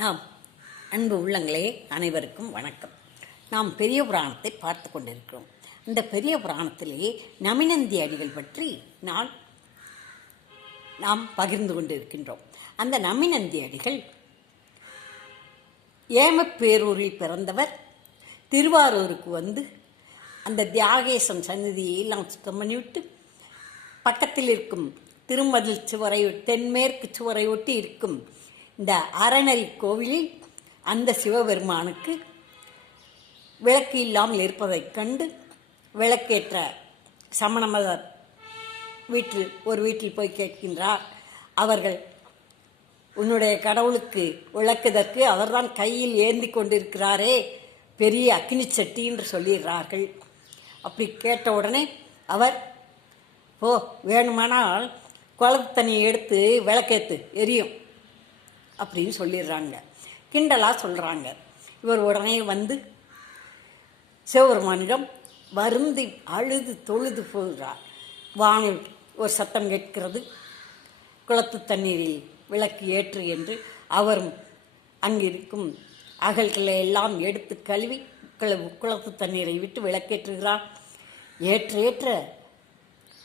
நாம் அன்பு உள்ளங்களே அனைவருக்கும் வணக்கம். நாம் பெரிய புராணத்தை பார்த்து கொண்டிருக்கிறோம். இந்த பெரிய புராணத்திலேயே நமினந்தி அடிகள் பற்றி நாம் பகிர்ந்து கொண்டிருக்கின்றோம். அந்த நமினந்தி அடிகள் ஏமப்பேரூரில் பிறந்தவர். திருவாரூருக்கு வந்து அந்த தியாகேசன் சந்நிதியை எல்லாம் சுத்தம் பண்ணிவிட்டு பக்கத்தில் இருக்கும் திருமதில் சுவரை தென்மேற்கு சுவரை ஒட்டி இருக்கும் இந்த அறநெறி கோவிலில் அந்த சிவபெருமானுக்கு விளக்கு இல்லாமல் இருப்பதைக் கண்டு விளக்கேற்ற சமணமதர் வீட்டில் போய் கேட்கின்றார். அவர்கள் உன்னுடைய கடவுளுக்கு விளக்குதற்கு அவர்தான் கையில் ஏந்தி கொண்டிருக்கிறாரே பெரிய அக்னி சட்டி என்று சொல்லிடுறார்கள். அப்படி கேட்ட உடனே அவர் வேணுமானால் குளத்து தண்ணியை எடுத்து விளக்கேற்று எரியும் அப்படின்னு சொல்லிடுறாங்க. கிண்டலாக சொல்கிறாங்க. இவர் உடனே வந்து சிவபெருமானிடம் வருந்தி அழுது தொழுது போகிறார். வானில் ஒரு சத்தம் கேட்கிறது, குளத்து தண்ணீரில் விளக்கு ஏற்று என்று. அவரும் அங்கிருக்கும் அகல்களை எல்லாம் எடுத்து கழுவி குளத்து தண்ணீரை விட்டு விளக்கேற்றுகிறார். ஏற்ற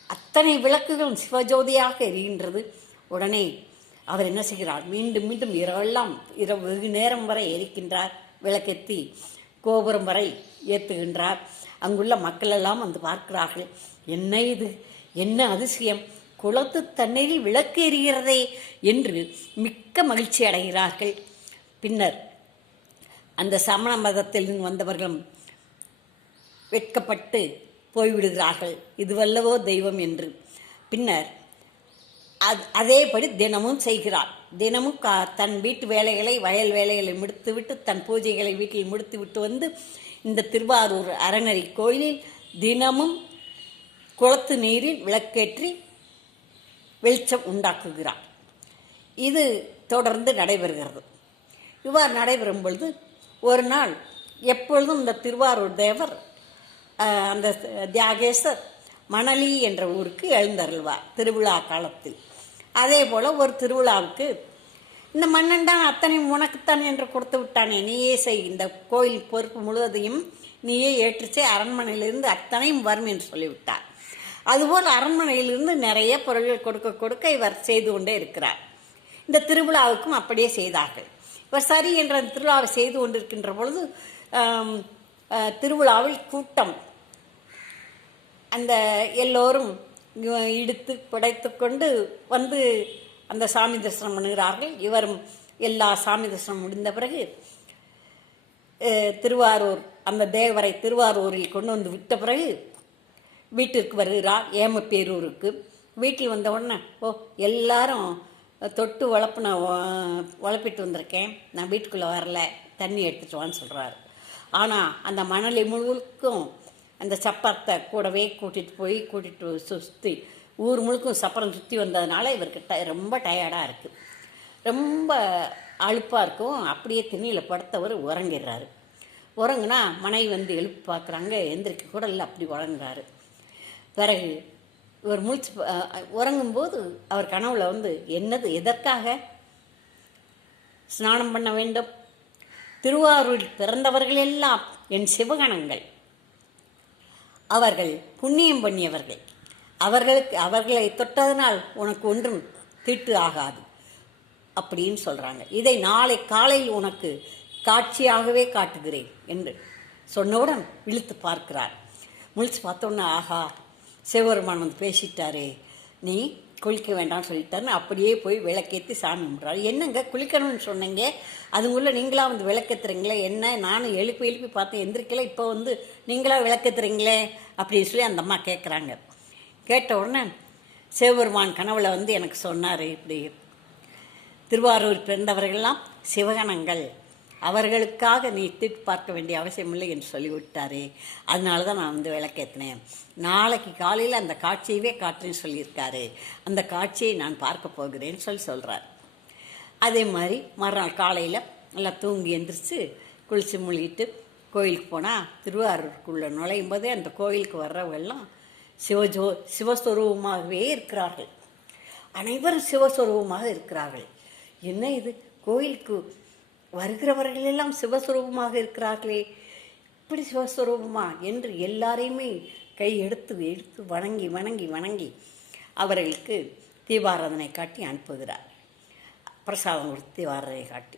அத்தனை விளக்குகளும் சிவஜோதியாக எரிகின்றது. உடனே அவர் என்ன செய்கிறார், மீண்டும் இரவு வெகு நேரம் வரை எரிக்கின்றார். விளக்கேற்றி கோபுரம் வரை ஏற்றுகின்றார். அங்குள்ள மக்கள் எல்லாம் வந்து பார்க்கிறார்கள். என்ன இது, என்ன அதிசயம், குளத்து தண்ணீரில் விளக்கு எரிகிறதே என்று மிக்க மகிழ்ச்சி அடைகிறார்கள். பின்னர் அந்த சமண மதத்தில் வந்தவர்களும் வெட்கப்பட்டு போய்விடுகிறார்கள், இதுவல்லவோ தெய்வம் என்று. பின்னர் அதேபடி தினமும் செய்கிறார். தினமும் தன் வீட்டு வேலைகளை, வயல் வேலைகளை முடித்துவிட்டு தன் பூஜைகளை வீட்டில் முடித்துவிட்டு வந்து இந்த திருவாரூர் அறநெறி கோயிலில் தினமும் குளத்து நீரில் விளக்கேற்றி வெளிச்சம் உண்டாக்குகிறார். இது தொடர்ந்து நடைபெறுகிறது. இவ்வாறு நடைபெறும் பொழுது ஒரு நாள் எப்பொழுதும் இந்த திருவாரூர் தேவர் அந்த தியாகேசர் மணலி என்ற ஊருக்கு எழுந்தருள்வார் திருவிழா காலத்தில். அதே போல் ஒரு திருவிழாவுக்கு இந்த மன்னன் தான் அத்தனை உனக்குத்தான் என்று கொடுத்து விட்டானே, நீயே செய், இந்த கோயில் பொறுப்பு முழுவதையும் நீயே ஏற்றுச்சே, அரண்மனையிலிருந்து அத்தனையும் வரும் என்று சொல்லிவிட்டார். அதுபோல் அரண்மனையிலிருந்து நிறைய பொருள்கள் கொடுக்க இவர் செய்து கொண்டே இருக்கிறார். இந்த திருவிழாவுக்கும் அப்படியே செய்தார்கள். இவர் சரி என்ற திருவிழாவை செய்து கொண்டிருக்கின்ற பொழுது திருவிழாவில் கூட்டம், அந்த எல்லோரும் இடித்து புடைத்து கொண்டு வந்து அந்த சாமி தரிசனம் பண்ணுகிறார்கள். இவரும் எல்லா சாமி தரிசனம் முடிந்த பிறகு திருவாரூர் அந்த தேவரை திருவாரூரில் கொண்டு வந்து விட்ட பிறகு வீட்டிற்கு வருகிறார், ஏமப்பேரூருக்கு. வீட்டில் வந்த உடனே எல்லாரும் தொட்டு வளப்பிட்டு வந்திருக்கேன், நான் வீட்டுக்குள்ளே வரல, தண்ணி எடுத்துட்டு வான்னு சொல்கிறாரு. ஆனால் அந்த மணலை முழுக்கும் அந்த சப்பரத்தை கூடவே கூட்டிகிட்டு சுற்றி ஊர் முழுக்கும் சப்பரம் சுற்றி வந்ததுனால இவருக்கு ரொம்ப டயர்டாக இருக்குது, ரொம்ப அழுப்பாக இருக்கும். அப்படியே திண்ணியில் படுத்தவர் உறங்கிடுறாரு. உறங்குனா மனைவி வந்து எழுப்பி பார்க்குறாங்க, எந்திரிக்க கூட இல்லை, அப்படி உறங்குறாரு. பிறகு இவர் உறங்கும்போது அவர் கனவுல வந்து என்னது, எதற்காக ஸ்நானம் பண்ண வேண்டும், திருவாரூரில் பிறந்தவர்கள் எல்லாம் என் சிவகணங்கள், அவர்கள் புண்ணியம் பண்ணியவர்கள், அவர்களை தொட்டதனால் உனக்கு ஒன்றும் தீட்டு ஆகாது அப்படின்னு சொல்கிறாங்க. இதை நாளை காலையில் உனக்கு காட்சியாகவே காட்டுகிறேன் என்று சொன்னவுடன் விழித்து பார்க்கிறார். முழிச்சு பார்த்தோன்னே ஆஹா, சிவபெருமான் வந்து பேசிட்டாரே, நீ குளிக்க வேண்டாம்னு சொல்லிட்டாருன்னு அப்படியே போய் விளக்கேற்றி சாமி கும்பிட்றாரு. என்னங்க குளிக்கணும்னு சொன்னீங்க, அதுக்குள்ளே நீங்களாக வந்து விளக்கேற்றுறீங்களே, என்ன நானும் எழுப்பி பார்த்தேன் எந்திரிக்கல, இப்போ வந்து நீங்களாக விளக்கேற்றுறீங்களே அப்படின்னு சொல்லி அந்த அம்மா கேட்குறாங்க. கேட்ட உடனே சிவபெருமான் கனவுல வந்து எனக்கு சொன்னார், இப்படி திருவாரூர் பிறந்தவர்கள்லாம் சிவகணங்கள், அவர்களுக்காக நீ தீட்டு பார்க்க வேண்டிய அவசியம் இல்லை என்று சொல்லிவிட்டாரே, அதனால தான் நான் வந்து விளக்கேற்றினேன், நாளைக்கு காலையில் அந்த காட்சியவே காட்டுறேன்னு சொல்லியிருக்காரு, அந்த காட்சியை நான் பார்க்க போகிறேன்னு சொல்கிறார். அதே மாதிரி மறுநாள் காலையில் நல்லா தூங்கி எந்திரிச்சு குளித்து முழிட்டு கோயிலுக்கு போனால் திருவாரூருக்குள்ளே நுழையும் போதே அந்த கோயிலுக்கு வர்றவங்கெல்லாம் சிவஸ்வரூபமாகவே இருக்கிறார்கள். அனைவரும் சிவஸ்வரூபமாக இருக்கிறார்கள். என்ன இது, கோயிலுக்கு வருகிறவர்கள் எல்லாம் சிவஸ்வரூபமாக இருக்கிறார்களே, இப்படி சிவஸ்வரூபமா என்று எல்லாரையுமே கை எடுத்து எடுத்து வணங்கி வணங்கி வணங்கி அவர்களுக்கு தீபாராதனை காட்டி அனுப்புகிறார். பிரசாதம் கொடுத்து தீபாராதனை காட்டி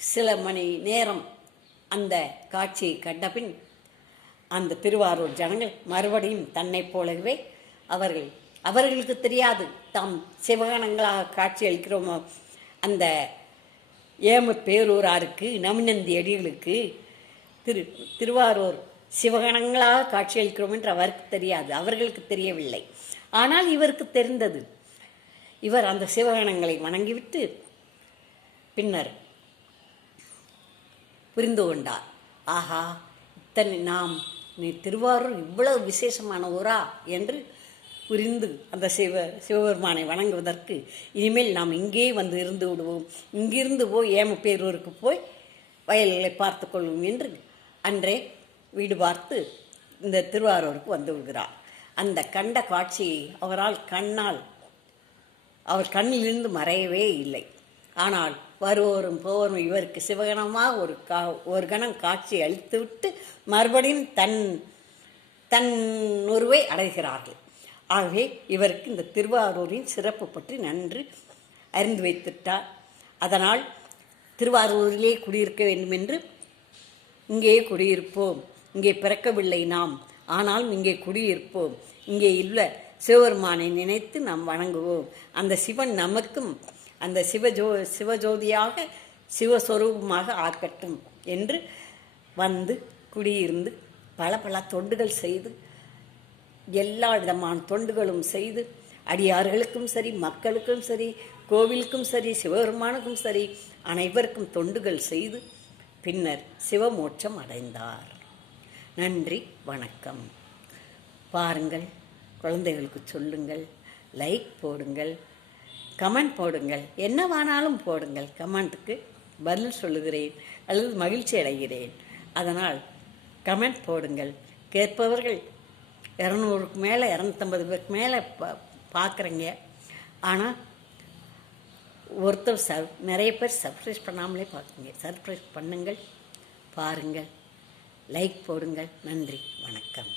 சில மணி நேரம் அந்த காட்சியை கண்டபின் அந்த திருவாரூர் ஜனங்கள் மறுபடியும் தன்னை போலவே அவர்களுக்கு தெரியாது தாம் சிவகணங்களாக காட்சி அளிக்கிறோமோ, அந்த ஏம பேரூராருக்கு நமினந்தி அடிகளுக்கு திருவாரூர் சிவகணங்களாக காட்சி அளிக்கிறோம் என்று அவருக்கு தெரியாது, அவர்களுக்கு தெரியவில்லை. ஆனால் இவருக்கு தெரிந்தது. இவர் அந்த சிவகணங்களை வணங்கிவிட்டு பின்னர் புரிந்து கொண்டார். ஆஹா, நாம் நீ திருவாரூர் இவ்வளவு விசேஷமான ஊரா என்று புரிந்து அந்த சிவபெருமானை வணங்குவதற்கு இனிமேல் நாம் இங்கே வந்து இருந்து விடுவோம், இங்கிருந்து போய் ஏமப்பேரூருக்கு போய் வயல்களை பார்த்து கொள்வோம் என்று அன்றே வீடு பார்த்து இந்த திருவாரூருக்கு வந்து விடுகிறார். அந்த கண்ட காட்சியை அவர் கண்ணிலிருந்து மறையவே இல்லை. ஆனால் வருவோரும் போவரும் இவருக்கு சிவகணமாக ஒரு கணம் காட்சி அளித்துவிட்டு மறுபடியும் தன் உருவை அடைகிறார்கள். ஆகவே இவருக்கு இந்த திருவாரூரின் சிறப்பு பற்றி நன்று அறிந்து வைத்துட்டார். அதனால் திருவாரூரிலே குடியிருக்க வேண்டும் என்று இங்கே குடியிருப்போம், இங்கே பிறக்கவில்லை நாம், ஆனாலும் இங்கே குடியிருப்போம், இங்கே உள்ள சிவபெருமானை நினைத்து நாம் வணங்குவோம், அந்த சிவன் நமக்கும் அந்த சிவஜோதியாக சிவஸ்வரூபமாக ஆக்கட்டும் என்று வந்து குடியிருந்து பல பல தொண்டுகள் செய்து, எல்லா விதமான தொண்டுகளும் செய்து, அடியார்களுக்கும் சரி, மக்களுக்கும் சரி, கோவிலுக்கும் சரி, சிவபெருமானுக்கும் சரி, அனைவருக்கும் தொண்டுகள் செய்து பின்னர் சிவமோட்சம் அடைந்தார். நன்றி, வணக்கம். பாருங்கள், குழந்தைகளுக்கு சொல்லுங்கள், லைக் போடுங்கள், கமெண்ட் போடுங்கள், என்னவானாலும் போடுங்கள். கமெண்ட்டுக்கு பதில் சொல்லுகிறேன் அல்லது மகிழ்ச்சி அடைகிறேன். அதனால் கமெண்ட் போடுங்கள். கேட்பவர்கள் 200க்கு மேலே 250 பேருக்கு மேலே பார்க்குறீங்க. ஆனால் நிறைய பேர் சப்ஸ்கிரைப் பண்ணாமலே பார்க்குறீங்க. சப்ஸ்கிரைப் பண்ணுங்கள், பாருங்கள், லைக் போடுங்கள். நன்றி, வணக்கம்.